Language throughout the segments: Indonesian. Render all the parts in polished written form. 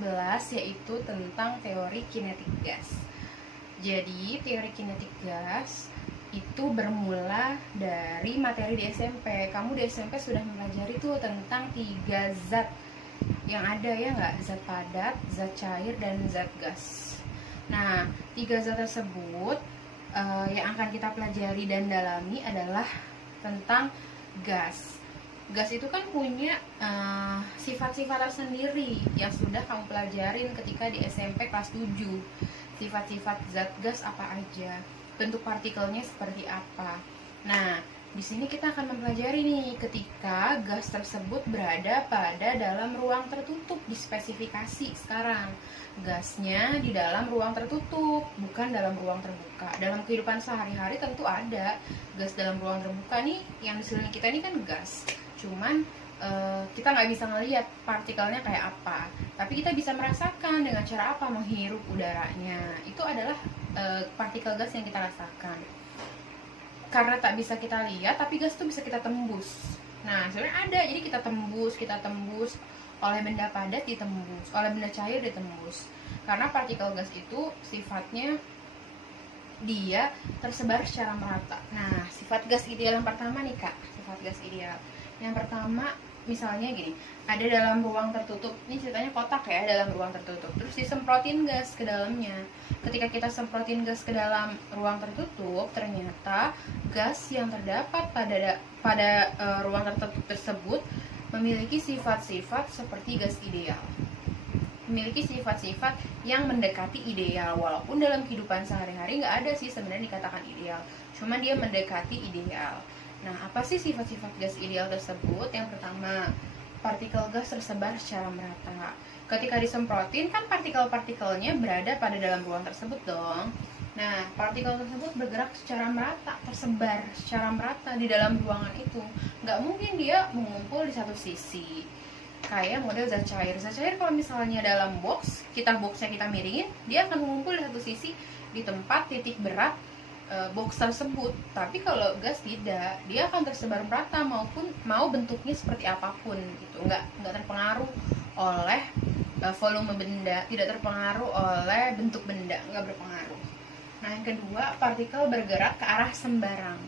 11 yaitu tentang teori kinetik gas. Jadi teori kinetik gas itu bermula dari materi di SMP. Kamu di SMP sudah mempelajari tuh tentang 3 zat yang ada, ya nggak? Zat padat, zat cair, dan zat gas. Nah, 3 zat tersebut yang akan kita pelajari dan dalami adalah tentang gas. Gas itu kan punya sifat-sifat tersendiri yang sudah kamu pelajarin ketika di SMP kelas 7. Sifat-sifat zat gas apa aja, bentuk partikelnya seperti apa. Nah, di sini kita akan mempelajari nih ketika gas tersebut berada pada dalam ruang tertutup. Dispesifikasi sekarang, gasnya di dalam ruang tertutup, bukan dalam ruang terbuka. Dalam kehidupan sehari-hari tentu ada gas dalam ruang terbuka nih, yang di sekeliling kita ini kan gas. Cuman kita nggak bisa ngelihat partikelnya kayak apa, tapi kita bisa merasakan dengan cara apa? Menghirup udaranya. Itu adalah partikel gas yang kita rasakan. Karena tak bisa kita lihat, tapi gas itu bisa kita tembus. Nah, sebenarnya ada, jadi kita tembus oleh benda padat, ditembus oleh benda cair, ditembus. Karena partikel gas itu sifatnya dia tersebar secara merata. Nah, sifat gas ideal yang pertama nih Kak, sifat gas ideal yang pertama, misalnya gini, ada dalam ruang tertutup, ini ceritanya kotak ya, dalam ruang tertutup, terus disemprotin gas ke dalamnya. Ketika kita semprotin gas ke dalam ruang tertutup, ternyata gas yang terdapat pada ruang tertutup tersebut memiliki sifat-sifat seperti gas ideal, memiliki sifat-sifat yang mendekati ideal. Walaupun dalam kehidupan sehari-hari nggak ada sih sebenarnya dikatakan ideal, cuman dia mendekati ideal. Nah, apa sih sifat-sifat gas ideal tersebut? Yang pertama, partikel gas tersebar secara merata. Ketika disemprotin kan partikel-partikelnya berada pada dalam ruang tersebut dong. Nah, partikel tersebut bergerak secara merata, tersebar secara merata di dalam ruangan itu. Nggak mungkin dia mengumpul di satu sisi. Kayak model zat cair. Zat cair kalau misalnya dalam boxnya kita miringin, dia akan mengumpul di satu sisi di tempat titik berat box tersebut. Tapi kalau gas tidak, dia akan tersebar merata maupun mau bentuknya seperti apapun gitu. Nggak terpengaruh oleh volume benda, tidak terpengaruh oleh bentuk benda, nggak berpengaruh. Nah, yang kedua, partikel bergerak ke arah sembarang.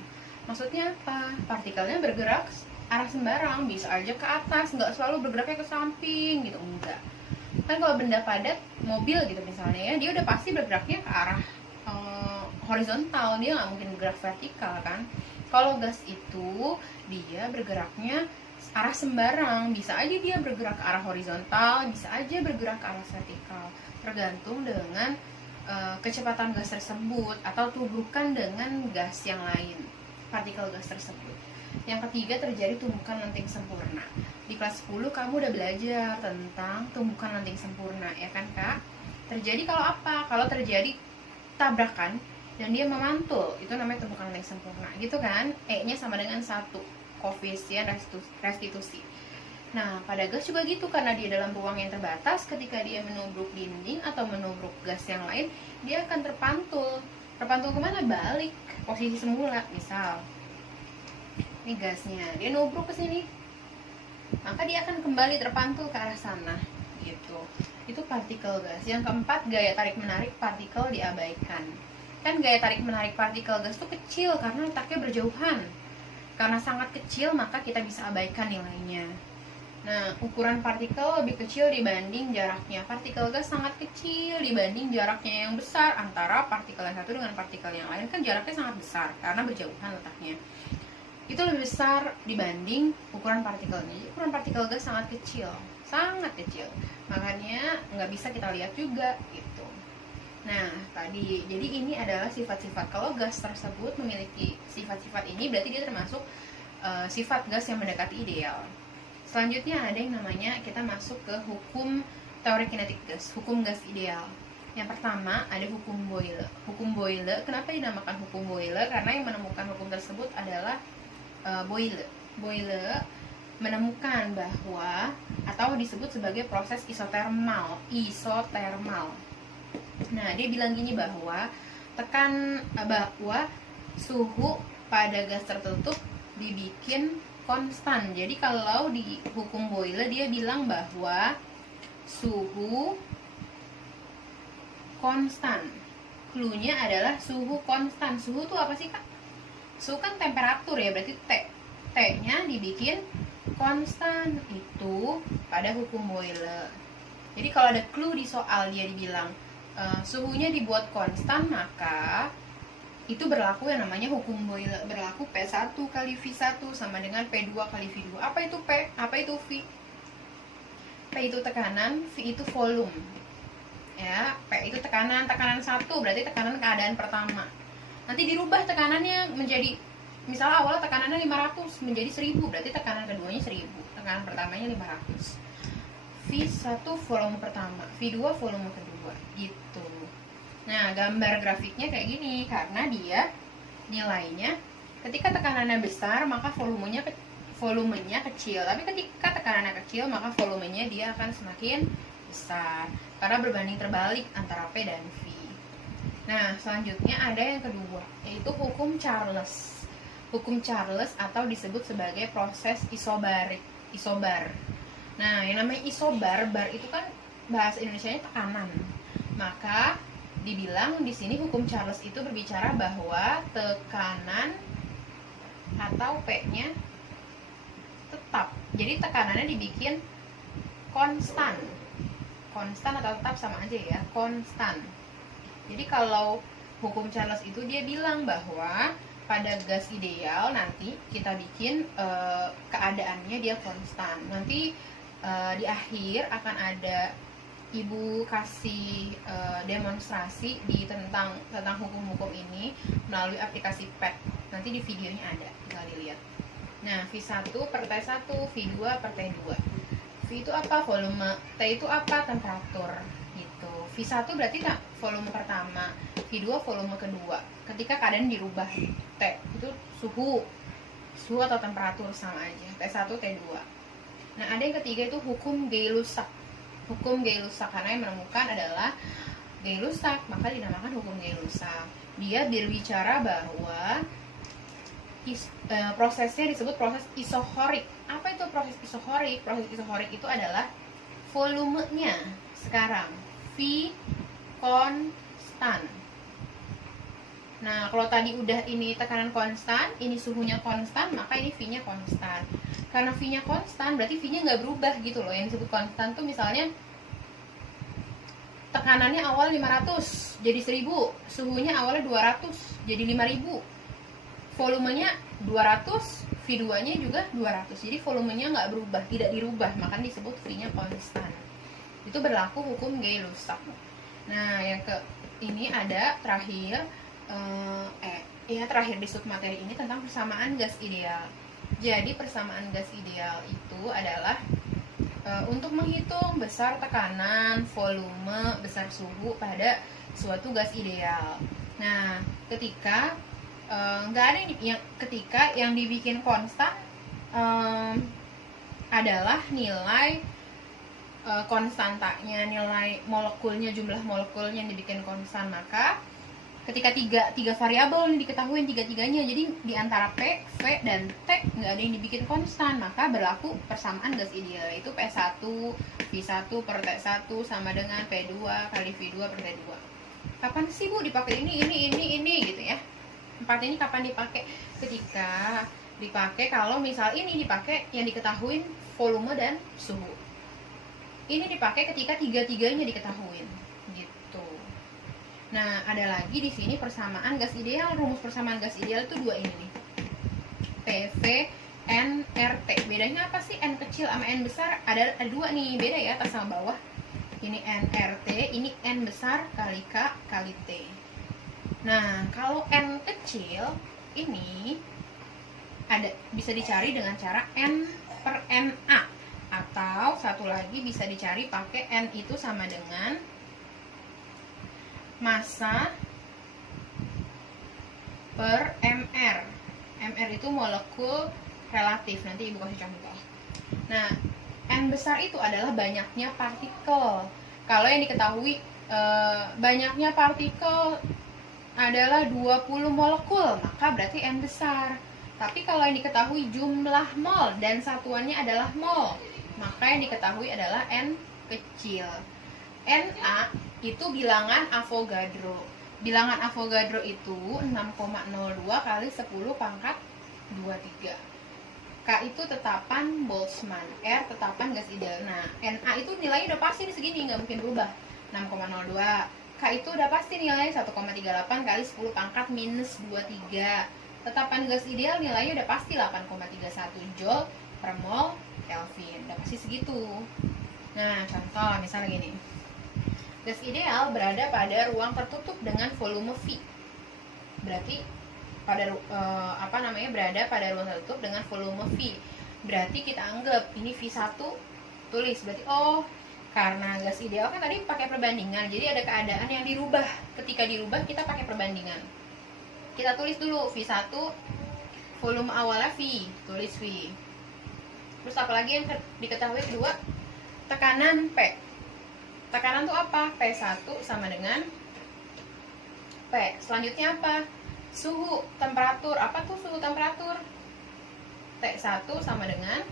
Maksudnya apa? Partikelnya bergerak arah sembarang, bisa aja ke atas, nggak selalu bergeraknya ke samping gitu, enggak. Kan kalau benda padat, mobil gitu misalnya ya, dia udah pasti bergeraknya ke arah horizontal, dia nggak mungkin bergerak vertikal kan. Kalau gas itu dia bergeraknya arah sembarang, bisa aja dia bergerak ke arah horizontal, bisa aja bergerak ke arah vertikal, tergantung dengan kecepatan gas tersebut atau tubuhkan dengan gas yang lain, partikel gas tersebut. Yang ketiga, terjadi tumbukan lenting sempurna. Di kelas 10 kamu udah belajar tentang tumbukan lenting sempurna, ya kan Kak? Terjadi kalau apa? Kalau terjadi tabrakan dan dia memantul, itu namanya tumbukan lenting sempurna, gitu kan? E-nya sama dengan 1, koefisien restitusi. Nah, pada gas juga gitu, karena dia dalam ruang yang terbatas, ketika dia menubruk dinding atau menubruk gas yang lain, dia akan terpantul. Terpantul kemana? Balik posisi semula. Misal, ini gasnya, dia nubruk ke sini, maka dia akan kembali terpantul ke arah sana, gitu. Itu partikel gas. Yang keempat, gaya tarik menarik partikel diabaikan. Kan gaya tarik menarik partikel gas itu kecil karena letaknya berjauhan. Karena sangat kecil, maka kita bisa abaikan nilainya. Nah, ukuran partikel lebih kecil dibanding jaraknya. Partikel gas sangat kecil dibanding jaraknya yang besar antara partikel yang satu dengan partikel yang lain. Kan jaraknya sangat besar karena berjauhan letaknya. Itu lebih besar dibanding ukuran partikelnya. Jadi, ukuran partikel gas sangat kecil, makanya nggak bisa kita lihat juga gitu. Nah, tadi, jadi ini adalah sifat-sifat. Kalau gas tersebut memiliki sifat-sifat ini, berarti dia termasuk sifat gas yang mendekati ideal. Selanjutnya ada yang namanya, kita masuk ke hukum teori kinetik gas, hukum gas ideal. Yang pertama ada hukum Boyle. Hukum Boyle, kenapa dinamakan hukum Boyle? Karena yang menemukan hukum tersebut adalah Boyle. Boyle menemukan bahwa, atau disebut sebagai proses isotermal. Nah, dia bilang gini bahwa suhu pada gas tertutup dibikin konstan. Jadi kalau di hukum Boyle dia bilang bahwa suhu konstan. Cluenya adalah suhu konstan. Suhu itu apa sih, Kak? Suhu kan temperatur ya, berarti T-nya dibikin konstan. Itu pada hukum Boyle. Jadi kalau ada clue di soal dia dibilang suhunya dibuat konstan, maka itu berlaku yang namanya hukum Boyle. Berlaku P1 kali V1 sama dengan P2 kali V2. Apa itu P? Apa itu V? P itu tekanan, V itu volume. Ya, P itu tekanan 1, berarti tekanan keadaan pertama. Nanti dirubah tekanannya menjadi, misalnya awalnya tekanannya 500 menjadi 1000, berarti tekanan keduanya 1000, tekanan pertamanya 500. V1 volume pertama, V2 volume kedua, gitu. Nah, gambar grafiknya kayak gini, karena dia nilainya ketika tekanannya besar maka volumenya kecil, tapi ketika tekanannya kecil maka volumenya dia akan semakin besar, karena berbanding terbalik antara P dan V. Nah, selanjutnya ada yang kedua, yaitu hukum Charles. Hukum Charles atau disebut sebagai proses isobar. Nah, yang namanya isobar, bar itu kan bahasa Indonesianya tekanan. Maka dibilang di sini hukum Charles itu berbicara bahwa tekanan atau P-nya tetap. Jadi tekanannya dibikin konstan. Konstan atau tetap sama aja ya, konstan. Jadi kalau hukum Charles itu dia bilang bahwa pada gas ideal nanti kita bikin keadaannya dia konstan. Nanti di akhir akan ada ibu kasih demonstrasi tentang hukum-hukum ini melalui aplikasi PET. Nanti di videonya ada, tinggal dilihat. Nah, V1 per T1, V2 per T2. V itu apa? Volume. T itu apa? Temperatur. Gitu. V1 berarti volume pertama, V2 volume kedua. Ketika keadaan dirubah, T itu suhu atau temperatur sama aja. T1, T2. Nah, ada yang ketiga itu hukum Gay-Lussac. Hukum Gay-Lussac, karena yang menemukan adalah Gay-Lussac, maka dinamakan hukum Gay-Lussac. Dia berbicara bahwa prosesnya disebut proses isohorik. Apa itu proses isohorik? Proses isohorik itu adalah volumenya sekarang V konstan. Nah, kalau tadi udah ini tekanan konstan, ini suhunya konstan, maka ini V-nya konstan. Karena V-nya konstan, berarti V-nya nggak berubah gitu loh. Yang disebut konstan tuh misalnya tekanannya awal 500 jadi 1000, suhunya awalnya 200 jadi 5000. Volumenya 200, V2-nya juga 200. Jadi volumenya nggak berubah, tidak dirubah, makanya disebut V-nya konstan. Itu berlaku hukum Gay-Lussac. Nah, yang ini ada terakhir terakhir di submateri ini tentang persamaan gas ideal. Jadi persamaan gas ideal itu adalah untuk menghitung besar tekanan, volume, besar suhu pada suatu gas ideal. Nah, ketika nggak ada ketika yang dibikin konstan adalah nilai konstantanya, nilai molekulnya, jumlah molekulnya yang dibikin konstan. Maka ketika tiga variabel ini diketahui tiga-tiganya, jadi di antara P, V, dan T nggak ada yang dibikin konstan, maka berlaku persamaan gas ideal, yaitu P1 V1 per T1 sama dengan P2 kali V2 per T2. Kapan sih Bu dipakai ini gitu ya? Empat ini kapan dipakai? Ketika dipakai kalau misal ini dipakai yang diketahui volume dan suhu. Ini dipakai ketika tiga-tiganya diketahui. Gitu. Nah, ada lagi di sini persamaan gas ideal. Rumus persamaan gas ideal itu dua ini nih. PV NRT. Bedanya apa sih N kecil sama N besar? Ada dua nih, beda ya atas sama bawah. Ini NRT, ini N besar kali K kali T. Nah, kalau N kecil ini bisa dicari dengan cara N per NA, atau satu lagi bisa dicari pakai N itu sama dengan massa per MR. MR itu molekul relatif, nanti Ibu kasih contoh. Nah, N besar itu adalah banyaknya partikel. Kalau yang diketahui banyaknya partikel adalah 20 molekul, maka berarti N besar. Tapi kalau yang diketahui jumlah mol dan satuannya adalah mol, maka yang diketahui adalah N kecil. Na itu bilangan Avogadro. Bilangan Avogadro itu 6,02 kali 10 pangkat 23. K itu tetapan Boltzmann, R tetapan gas ideal. Nah, Na itu nilainya udah pasti di segini, nggak mungkin berubah. 6,02. K itu udah pasti nilainya 1,38 kali 10 pangkat minus 23. Tetapan gas ideal nilainya udah pasti 8,31 Joule per mol Kelvin. Udah pasti segitu. Nah, contoh misalnya gini. Gas ideal berada pada ruang tertutup dengan volume V. Berarti pada berada pada ruang tertutup dengan volume V. Berarti kita anggap ini V1 tulis. Berarti karena gas ideal kan tadi pakai perbandingan. Jadi ada keadaan yang dirubah. Ketika dirubah kita pakai perbandingan. Kita tulis dulu V1 volume awalnya V, tulis V. Terus apalagi yang diketahui kedua? Tekanan P. Tekanan tuh apa? P1 sama dengan P. Selanjutnya apa? Suhu, temperatur. Apa tuh suhu temperatur? T1 sama dengan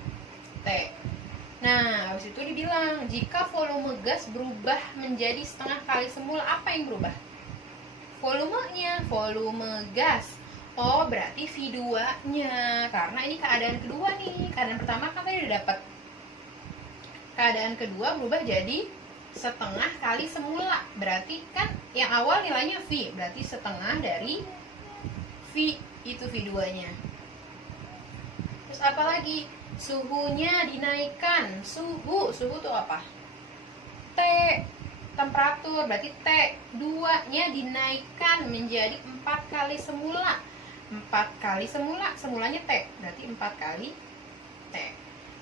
T. Nah, habis itu dibilang jika volume gas berubah menjadi setengah kali semula, apa yang berubah? Volumenya, volume gas. Berarti V2-nya. Karena ini keadaan kedua nih. Keadaan pertama kan tadi udah dapat. Keadaan kedua berubah jadi setengah kali semula. Berarti kan yang awal nilainya V, berarti setengah dari V, itu V2-nya. Terus apa lagi? Suhunya dinaikkan. Suhu tuh apa? T, temperatur, berarti T2-nya dinaikkan menjadi 4 kali semula. 4 kali semula, semulanya T, berarti 4 kali T.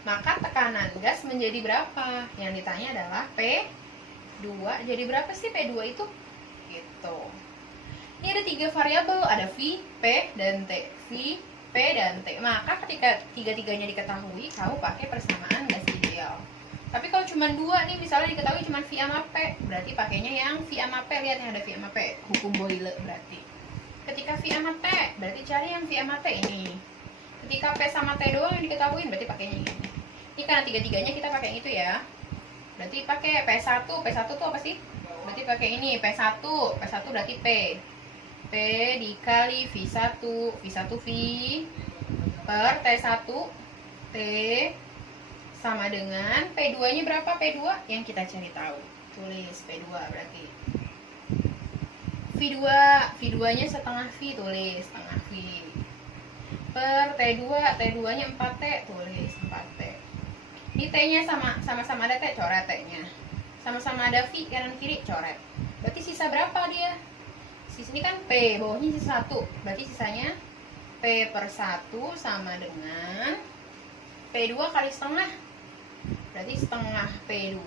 Maka tekanan gas menjadi berapa? Yang ditanya adalah P2. Jadi berapa sih P2 itu? Gitu. Ini ada 3 variabel, ada V, P, dan T. V, P, dan T. Maka ketika tiga-tiganya diketahui, kamu pakai persamaan gas ideal. Tapi kalau cuma 2 nih, misalnya diketahui cuma V sama P, berarti pakainya yang V sama P. Lihat yang ada V sama P, hukum Boyle berarti. Ketika V sama T, berarti cari yang V sama T ini. Ketika P sama T doang yang diketahui, berarti pakainya ini. Ini karena tiga-tiganya kita pakai yang itu ya. Berarti pakai P1. P1 tuh apa sih? Berarti pakai ini P1. P1 berarti P. P dikali V1. V1 V per T1 T sama dengan P2-nya berapa? P2 yang kita cari tahu. Tulis P2 berarti. V2-nya setengah V, tulis setengah V. Per T2, T2-nya 4T, tulis 4T. Ini T-nya sama-sama ada T, coret T-nya. Sama-sama ada V, kanan kiri, coret. Berarti sisa berapa dia? Sisa ini kan P, bawahnya sisa 1. Berarti sisanya P per 1 sama dengan P2 kali setengah. Berarti setengah P2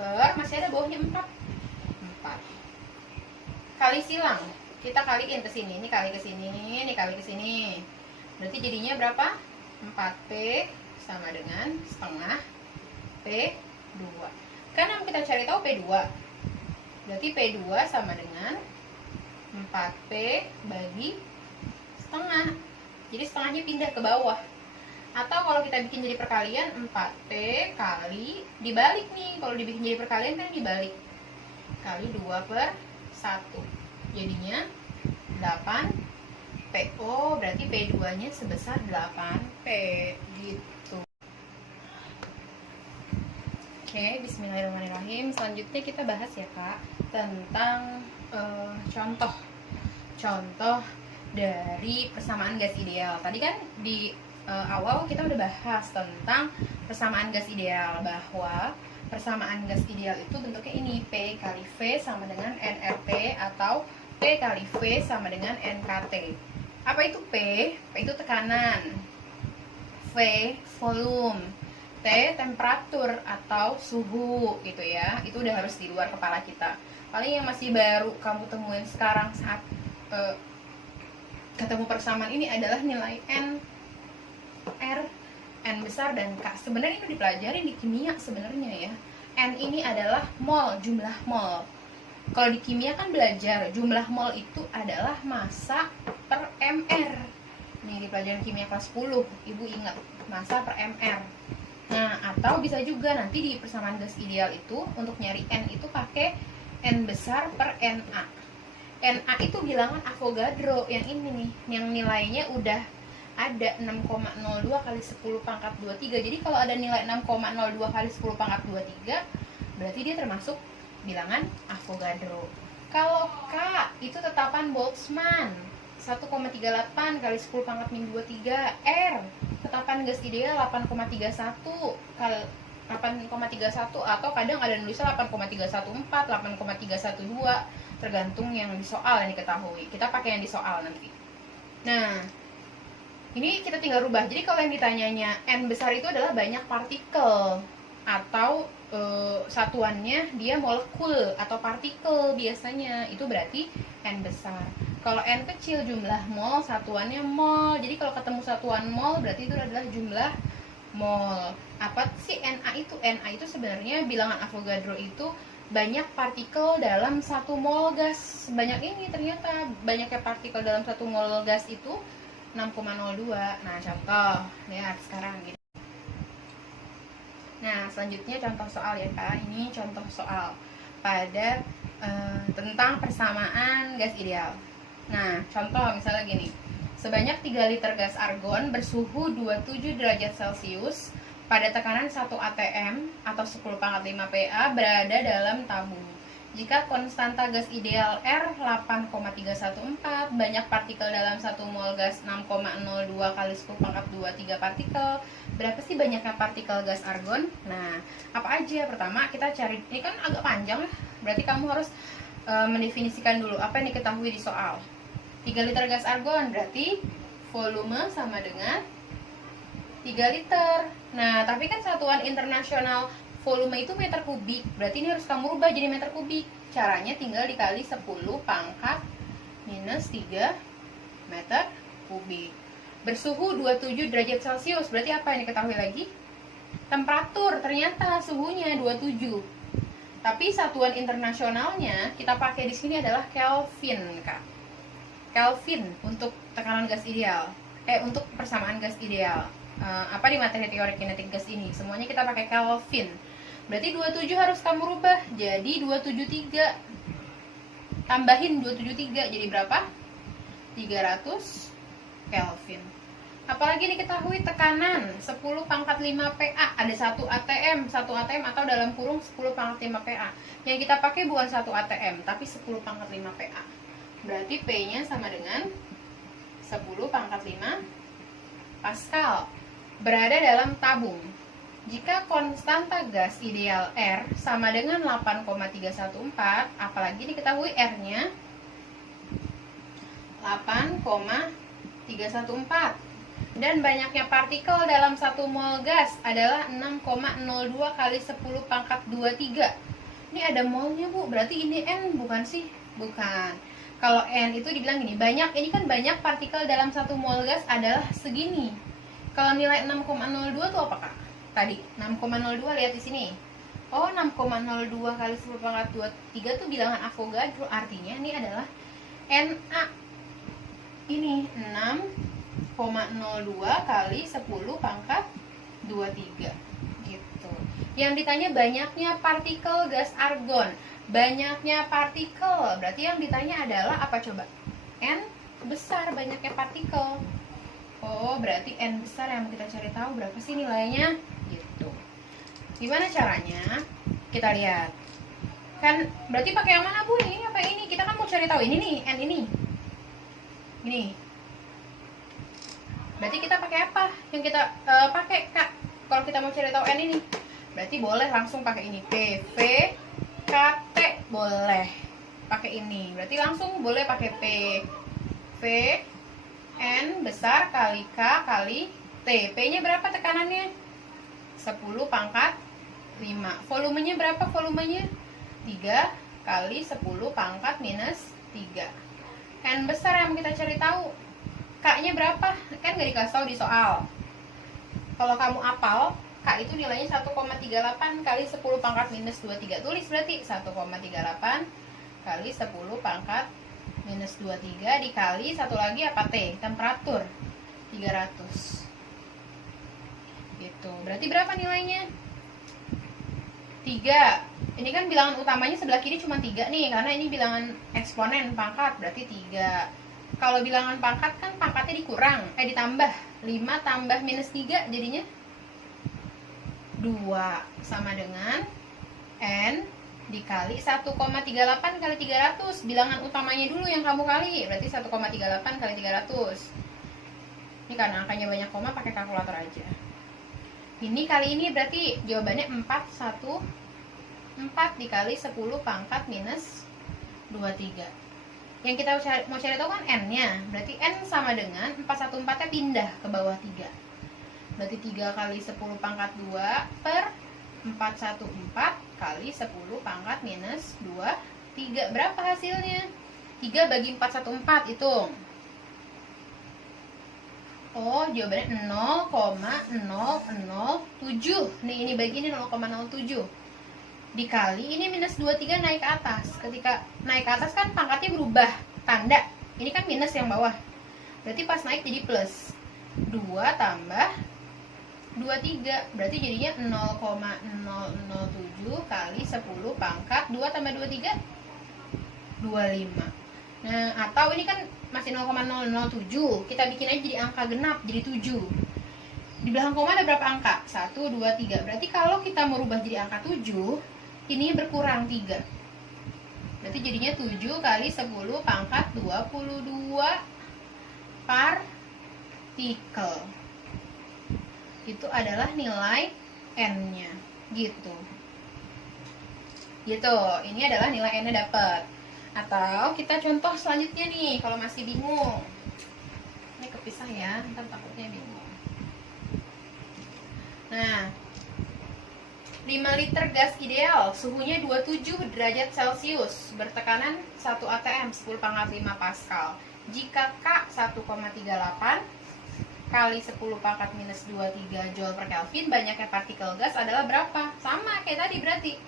per, masih ada bawahnya 4. 4. Kali silang. Kita kaliin ke sini, ini kali ke sini, ini kali ke sini. Berarti jadinya berapa? 4P sama dengan setengah P2. Kan yang kita cari tahu P2. Berarti P2 sama dengan 4P bagi setengah. Jadi setengahnya pindah ke bawah. Atau kalau kita bikin jadi perkalian 4P kali dibalik nih. Kalau dibikin jadi perkalian kan dibalik. Kali 2 per 1. Jadinya 8P. Berarti P2-nya sebesar 8P gitu. Oke, bismillahirrahmanirrahim. Selanjutnya kita bahas ya Kak tentang contoh dari persamaan gas ideal. Tadi kan di awal kita udah bahas tentang persamaan gas ideal, bahwa persamaan gas ideal itu bentuknya ini, P kali V sama dengan nRT atau P kali V sama dengan NKT. Apa itu P? P itu tekanan, V volume, T temperatur atau suhu gitu ya. Itu udah harus di luar kepala kita. Paling yang masih baru kamu temuin sekarang saat ketemu persamaan ini adalah nilai N, R, N besar dan K. Sebenarnya itu dipelajari di kimia sebenarnya ya. N ini adalah mol, jumlah mol. Kalau di kimia kan belajar jumlah mol itu adalah massa per mR. Nih di pelajaran kimia kelas 10, Ibu ingat massa per mR. Nah, atau bisa juga nanti di persamaan gas ideal itu untuk nyari N itu pakai N besar per Na. Na itu bilangan Avogadro yang ini nih, yang nilainya udah ada 6,02 kali 10 pangkat 23. Jadi kalau ada nilai 6,02 kali 10 pangkat 23, berarti dia termasuk bilangan Avogadro. Kalau K itu tetapan Boltzmann, 1,38 kali 10 pangkat min 23. R tetapan gas ideal 8,31 kali 8,31, atau kadang ada nulisnya 8,314, 8,312, tergantung yang di soal yang diketahui. Kita pakai yang di soal nanti. Nah, ini kita tinggal rubah. Jadi kalau yang ditanyanya N besar itu adalah banyak partikel, atau satuannya dia molekul atau partikel biasanya, itu berarti N besar. Kalau N kecil jumlah mol, satuannya mol. Jadi kalau ketemu satuan mol berarti itu adalah jumlah mol. Apa sih Na itu? Na itu sebenarnya bilangan Avogadro itu banyak partikel dalam 1 mol gas. Banyak ini ternyata, banyaknya partikel dalam 1 mol gas itu 6,02. Nah, contoh lihat sekarang gitu. Nah, selanjutnya contoh soal ya Kak. Ini contoh soal pada tentang persamaan gas ideal. Nah, contoh misalnya gini. Sebanyak 3 liter gas argon bersuhu 27 derajat Celcius pada tekanan 1 atm atau 10 pangkat 5 Pa berada dalam tabung. Jika konstanta gas ideal R 8,314, banyak partikel dalam 1 mol gas 6,02 kali 10 pangkat 23 partikel. Berapa sih banyaknya partikel gas argon? Nah, apa aja? Pertama kita cari, ini kan agak panjang, berarti kamu harus mendefinisikan dulu apa yang diketahui di soal. 3 liter gas argon berarti volume sama dengan 3 liter. Nah, tapi kan satuan internasional volume itu meter kubik, berarti ini harus kamu rubah jadi meter kubik. Caranya tinggal dikali 10 pangkat minus 3 meter kubik. Bersuhu 27 derajat Celcius, berarti apa yang diketahui lagi? Temperatur, ternyata suhunya 27. Tapi satuan internasionalnya kita pakai di sini adalah Kelvin, Kak. Kelvin untuk tekanan gas ideal. Untuk persamaan gas ideal. Apa di materi teori kinetik gas ini? Semuanya kita pakai Kelvin. Berarti 27 harus kamu rubah jadi 273. Tambahin 273 jadi berapa? 300 Kelvin. Apalagi diketahui tekanan 10 pangkat 5 Pa. Ada 1 atm, 1 atm atau dalam kurung 10 pangkat 5 Pa. Yang kita pakai bukan 1 atm, tapi 10 pangkat 5 Pa. Berarti P-nya sama dengan 10 pangkat 5 Pascal. Berada dalam tabung. Jika konstanta gas ideal R sama dengan 8,314, apalagi diketahui R-nya 8,314, dan banyaknya partikel dalam 1 mol gas adalah 6,02 kali 10 pangkat 23. Ini ada molnya Bu, berarti ini N bukan sih? Bukan. Kalau N itu dibilang gini, banyak, ini kan banyak partikel dalam 1 mol gas adalah segini. Kalau nilai 6,02 itu apa Kak? Tadi 6,02, lihat di sini. Oh, 6,02 kali 10 pangkat 23 itu bilangan Avogadro, artinya ini adalah Na. Ini 6,02 kali 10 pangkat 23 gitu. Yang ditanya banyaknya partikel gas argon. Banyaknya partikel, berarti yang ditanya adalah apa coba? N besar, banyaknya partikel. Oh, berarti N besar yang kita cari tahu berapa sih nilainya? Gitu. Gimana caranya? Kita lihat. Kan berarti pakai yang mana Bu? Ini apa ini? Kita kan mau cari tahu ini nih, N ini. Ini. Berarti kita pakai apa? Yang kita pakai Kak. Kalau kita mau cari tahu N ini, berarti boleh langsung pakai ini. PV KT boleh pakai ini. Berarti langsung boleh pakai P. V N besar kali K kali T. P-nya berapa tekanannya? 10 pangkat 5. Volumenya berapa volumenya? 3 kali 10 pangkat minus 3. N besar yang kita cari tahu. K-nya berapa? Kan gak dikasih tahu di soal. Kalau kamu apal, K itu nilainya 1,38 kali 10 pangkat minus 23. Tulis berarti 1,38 kali 10 pangkat minus 23 dikali satu lagi apa T? Temperatur 300. Gitu. Berarti berapa nilainya? 3. Ini kan bilangan utamanya sebelah kiri cuma 3 nih, karena ini bilangan eksponen pangkat, berarti 3. Kalau bilangan pangkat kan pangkatnya ditambah. 5 tambah minus 3 jadinya 2, sama dengan N dikali 1,38 kali 300. Bilangan utamanya dulu yang kamu kali, berarti 1,38 kali 300. Ini karena angkanya banyak koma, pakai kalkulator aja. Ini kali ini berarti jawabannya 4 dikali 10 pangkat minus 23. Yang kita mau cari tahu kan N-nya. Berarti N sama dengan 414-nya pindah ke bawah 3. Berarti 3 kali 10 pangkat 2 per 414 kali 10 pangkat minus 23. Berapa hasilnya? 3 bagi 414, hitung. Oh, jawabannya 0,007. Nih, ini bagi ini 0,07. Dikali ini minus 23 naik ke atas. Ketika naik ke atas kan pangkatnya berubah tanda. Ini kan minus yang bawah. Berarti pas naik jadi plus. 2 tambah 23. Berarti jadinya 0,007 kali 10 pangkat 2 tambah 23 25. Nah, atau ini kan masih 0,007. Kita bikin aja jadi angka genap, jadi 7. Di belakang koma ada berapa angka? 1, 2, 3. Berarti kalau kita merubah jadi angka 7, ini berkurang 3. Berarti jadinya 7 kali 10 pangkat 22 partikel. Itu adalah nilai N-nya. Gitu. Ini adalah nilai N-nya dapat. Atau kita contoh selanjutnya nih, kalau masih bingung. Ini kepisah ya, ntar takutnya bingung. Nah, 5 liter gas ideal, suhunya 27 derajat Celcius, bertekanan 1 atm 10 pangkat 5 Pascal. Jika K 1,38 kali 10 pangkat minus 23 Joule per Kelvin, banyaknya partikel gas adalah berapa? Sama kayak tadi berarti.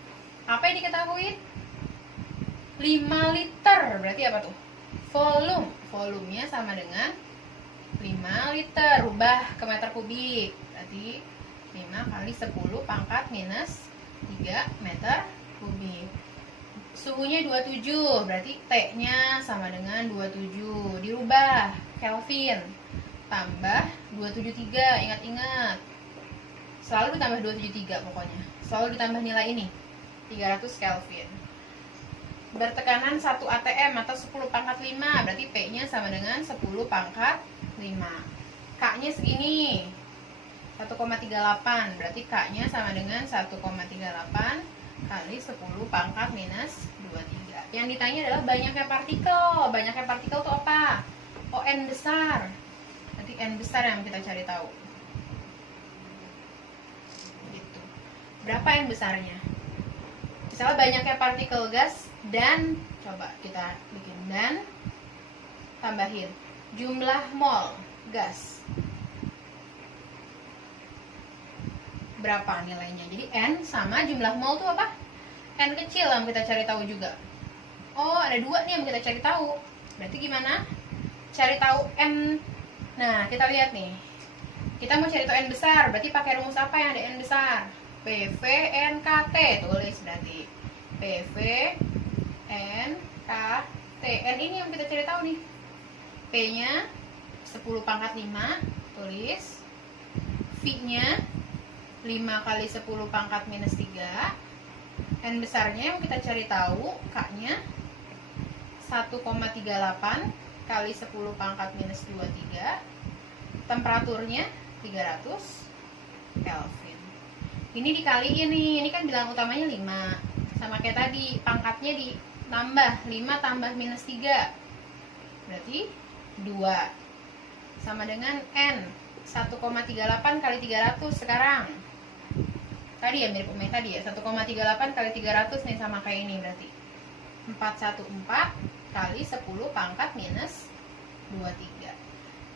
Apa yang diketahui? 5 liter, berarti apa tuh? Volume. Volumenya sama dengan 5 liter, rubah ke meter kubik. Berarti 5 kali 10 pangkat minus 3 meter kubik. Suhunya 27, berarti T-nya sama dengan 27. Dirubah Kelvin. Tambah 273, ingat-ingat. Selalu ditambah 273 pokoknya. Selalu ditambah nilai ini, 300 Kelvin. Bertekanan 1 atm atau 10 pangkat 5, berarti P-nya sama dengan 10 pangkat 5. K-nya segini, 1,38, berarti K-nya sama dengan 1,38 kali 10 pangkat minus 23. Yang ditanya adalah banyaknya partikel. Banyaknya partikel itu apa? Oh, N besar. Berarti N besar yang kita cari tahu. Gitu. Berapa N besarnya? Misalnya banyaknya partikel gas dan, coba kita bikin dan tambahin jumlah mol gas. Berapa nilainya? Jadi N sama jumlah mol itu apa? N kecil yang kita cari tahu juga. Oh, ada 2 nih yang kita cari tahu. Berarti gimana? Cari tahu N. Nah, kita lihat nih. Kita mau cari tahu N besar, berarti pakai rumus apa yang ada N besar? PV NKT, tulis berarti PV NKT. N ini yang kita cari tahu nih. P-nya 10 pangkat 5, tulis. V-nya 5 kali 10 pangkat minus 3. N besarnya yang kita cari tahu, K-nya 1,38 kali 10 pangkat minus 23. Temperaturnya 300 Kelvin. Ini dikali ini kan bilangan utamanya 5. Sama kayak tadi, pangkatnya ditambah 5 tambah minus 3. Berarti 2. Sama dengan N 1,38 kali 300 sekarang. Tadi ya mirip umumnya tadi ya, 1,38 kali 300 nih sama kayak ini berarti 414 kali 10 pangkat minus 23.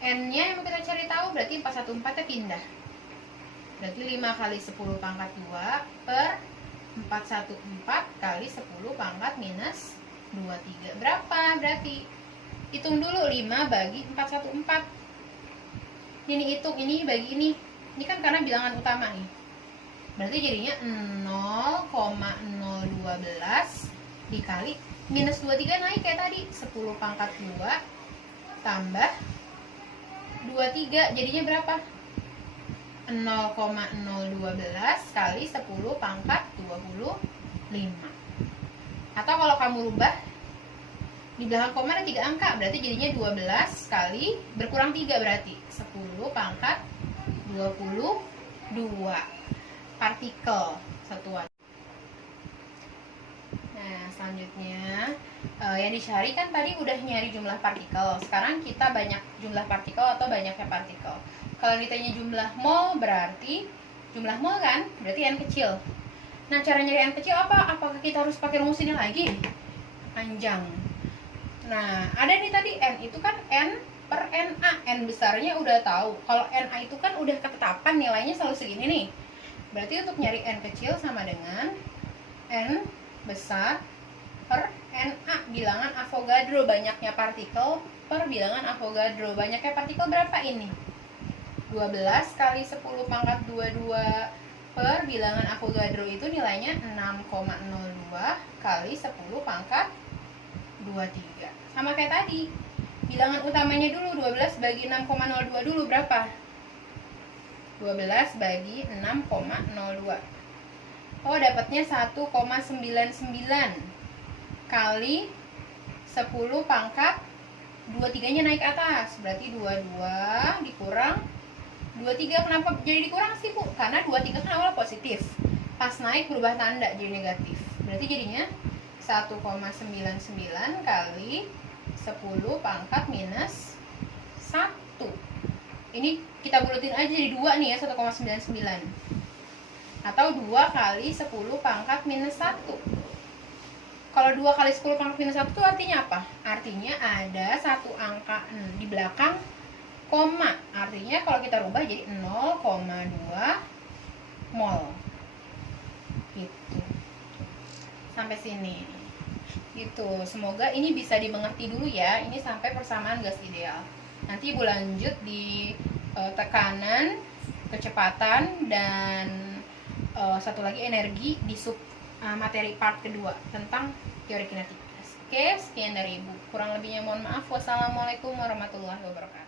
N-nya yang kita cari tahu berarti 414-nya pindah. Berarti 5 kali 10 pangkat 2 per 414 kali 10 pangkat minus 23. Berapa berarti? Hitung dulu, 5 bagi 414. Ini hitung, ini bagi ini. Ini kan karena bilangan utama nih. Berarti jadinya 0,012 dikali minus 23 naik kayak tadi, 10 pangkat 2 tambah 23, jadinya berapa? 0,012 kali 10 pangkat 25. Atau kalau kamu rubah di belakang koma ada 3 angka, berarti jadinya 12 kali berkurang 3, berarti 10 pangkat 22 partikel satuan. Nah, selanjutnya yang dicari kan tadi udah nyari jumlah partikel. Sekarang kita banyak jumlah partikel atau banyaknya partikel. Kalau ditanya jumlah mol berarti jumlah mol kan? Berarti n kecil. Nah, cara nyari n kecil apa? Apakah kita harus pakai rumus ini lagi? Panjang. Nah, ada nih tadi n itu kan n per na. N besarnya udah tahu. Kalau na itu kan udah ketetapan nilainya selalu segini nih. Berarti untuk nyari n kecil sama dengan n besar per na, bilangan Avogadro, banyaknya partikel per bilangan Avogadro. Banyaknya partikel berapa ini? 12 kali 10 pangkat 22 per bilangan Avogadro itu nilainya 6,02 kali 10 pangkat 23. Sama kayak tadi. Bilangan utamanya dulu, 12 bagi 6,02 dulu berapa? 12 bagi 6,02. Oh, dapatnya 1,99 kali 10 pangkat 23-nya naik atas. Berarti 22 dikurang 23. Kenapa jadi dikurang sih, Bu? Karena 23 kan awal positif. Pas naik berubah tanda jadi negatif. Berarti jadinya 1,99 kali 10 pangkat minus 1. Ini kita bulutin aja jadi 2 nih ya, 1,99. Atau 2 kali 10 pangkat minus 1. Kalau 2 kali 10 pangkat minus 1 itu artinya apa? Artinya ada satu angka di belakang koma. Artinya kalau kita rubah jadi 0,2 mol. Gitu. Sampai sini. Gitu. Semoga ini bisa dimengerti dulu ya. Ini sampai persamaan gas ideal. Nanti Ibu lanjut di tekanan, kecepatan, dan satu lagi energi di sub materi part kedua tentang teori kinetik gas. Oke, sekian dari Ibu. Kurang lebihnya mohon maaf. Wassalamualaikum warahmatullahi wabarakatuh.